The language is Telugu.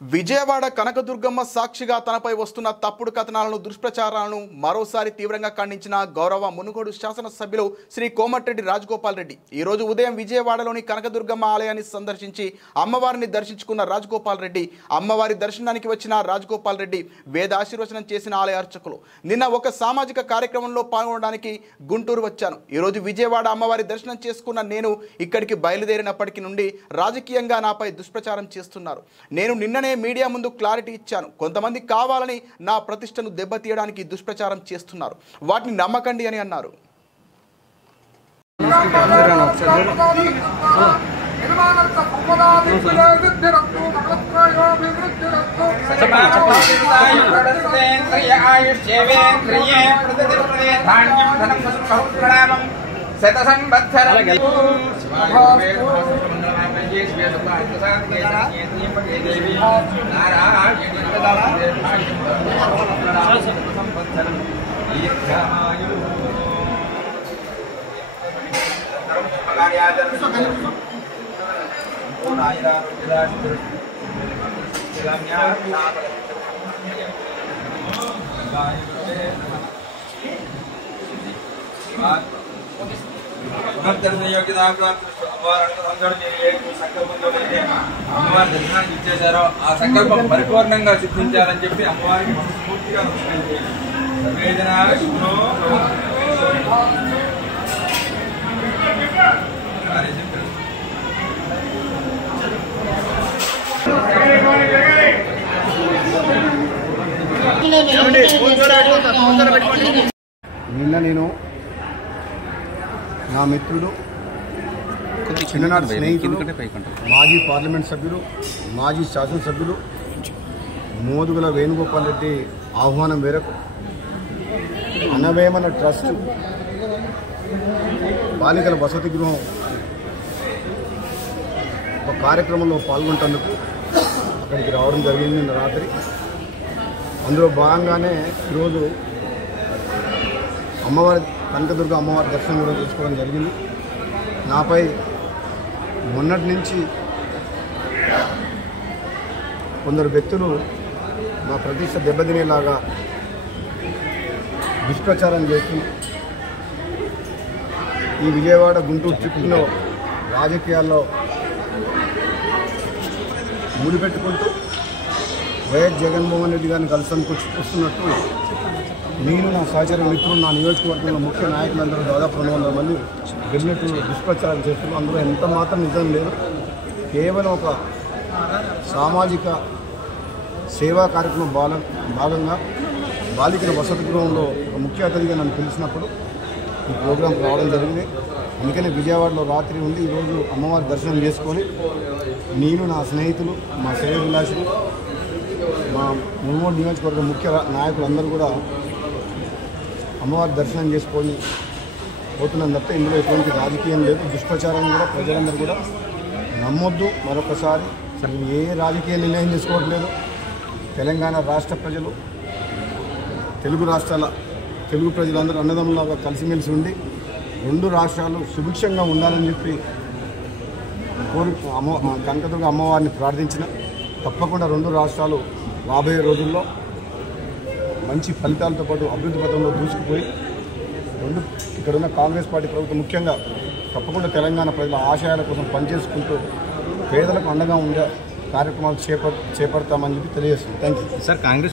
విజయవాడ కనకదుర్గమ్మ సాక్షిగా తనపై వస్తున్న తప్పుడు కథనాలను దుష్ప్రచారాలను మరోసారి తీవ్రంగా ఖండించిన గౌరవ మునుగోడు శాసనసభ్యులు శ్రీ కోమటిరెడ్డి రాజగోపాల్ రెడ్డి ఈ రోజు ఉదయం విజయవాడలోని కనకదుర్గమ్మ ఆలయాన్ని సందర్శించి అమ్మవారిని దర్శించుకున్న రాజగోపాల్ రెడ్డి అమ్మవారి దర్శనానికి వచ్చిన రాజగోపాల్ రెడ్డి వేద ఆశీర్వచనం చేసిన ఆలయ అర్చకులు నిన్న ఒక సామాజిక కార్యక్రమంలో పాల్గొనడానికి గుంటూరు వచ్చాను ఈ రోజు విజయవాడ అమ్మవారి దర్శనం చేసుకున్న నేను ఇక్కడికి బయలుదేరినప్పటికీ నుండి రాజకీయంగా నాపై దుష్ప్రచారం చేస్తున్నారు నేను నిన్ననే మీడియా ముందు క్లారిటీ ఇచ్చాను కొంతమంది కావాలని నా ప్రతిష్టను దెబ్బతీయడానికి దుష్ప్రచారం చేస్తున్నారు వాటిని నమ్మకండి అని అన్నారు అమ్మవారి దర్శనానికి ఇచ్చేశారో ఆ సంకల్పం పరిపూర్ణంగా సిద్ధించాలని చెప్పి అమ్మవారికి మనస్ఫూర్తిగా నిన్న నేను నా మిత్రుడు చిన్ననాటి స్నేహితుడు మాజీ పార్లమెంట్ సభ్యులు మాజీ శాసనసభ్యులు మోదుగుల వేణుగోపాల్ రెడ్డి ఆహ్వానం మేరకు అన్నవేమన ట్రస్ట్ బాలికల వసతి గృహం ఒక కార్యక్రమంలో పాల్గొంటేందుకు అక్కడికి రావడం జరిగింది నిన్న రాత్రి. అందులో భాగంగానే ఈరోజు అమ్మవారి కనకదుర్గ అమ్మవారి దర్శనం కూడా చేసుకోవడం జరిగింది. నాపై మొన్నటి నుంచి కొందరు వ్యక్తులు నా ప్రతిష్ట దెబ్బతినేలాగా దుష్ప్రచారం చేస్తూ ఈ విజయవాడ గుంటూరు చుట్టూలో రాజకీయాల్లో ముడిపెట్టుకుంటూ వైఎస్ జగన్మోహన్ రెడ్డి గారిని కలిసి వస్తున్నట్టు నేను నా సహచర మిత్రులు నా నియోజకవర్గంలో ముఖ్య నాయకులందరూ దాదాపు 200 మంది వెళ్ళినట్టు దుష్ప్రచారం చేస్తున్నారు. అందులో ఎంత మాత్రం నిజం లేదు. కేవలం ఒక సామాజిక సేవా కార్యక్రమం భాగంగా బాలికల వసతి గృహంలో ఒక ముఖ్య అతిథిగా నన్ను పిలిచినప్పుడు ఈ ప్రోగ్రాం రావడం జరిగింది. అందుకనే విజయవాడలో రాత్రి ఉండి ఈరోజు అమ్మవారి దర్శనం చేసుకొని నేను నా స్నేహితులు మా శ్రేయోభిలాషులు మా మునుగోడు నియోజకవర్గం ముఖ్య నాయకులందరూ కూడా అమ్మవారి దర్శనం చేసుకొని పోతున్నాం తప్ప ఇందులో ఎటువంటి రాజకీయం లేదు. దుష్ప్రచారం కూడా ప్రజలందరూ కూడా నమ్మొద్దు. మరొకసారి ఏ రాజకీయ నిర్ణయం తీసుకోవట్లేదు. తెలంగాణ రాష్ట్ర ప్రజలు తెలుగు రాష్ట్రాల తెలుగు ప్రజలందరూ అన్నదమ్ములాగా కలిసిమెలిసి ఉండి 2 రాష్ట్రాలు సుభిక్షంగా ఉండాలని చెప్పి కనకదుర్గ అమ్మవారిని ప్రార్థించిన తప్పకుండా 2 రాష్ట్రాలు రాబోయే రోజుల్లో మంచి ఫలితాలతో పాటు అభివృద్ధి పథంలో దూసుకుపోయి ఇక్కడున్న కాంగ్రెస్ పార్టీ ప్రభుత్వం ముఖ్యంగా తప్పకుండా తెలంగాణ ప్రజల ఆశయాల కోసం పనిచేసుకుంటూ పేదలకు అండగా ఉండే కార్యక్రమాలు చేపడతామని చెప్పి తెలియజేస్తుంది. Thank you sir. కాంగ్రెస్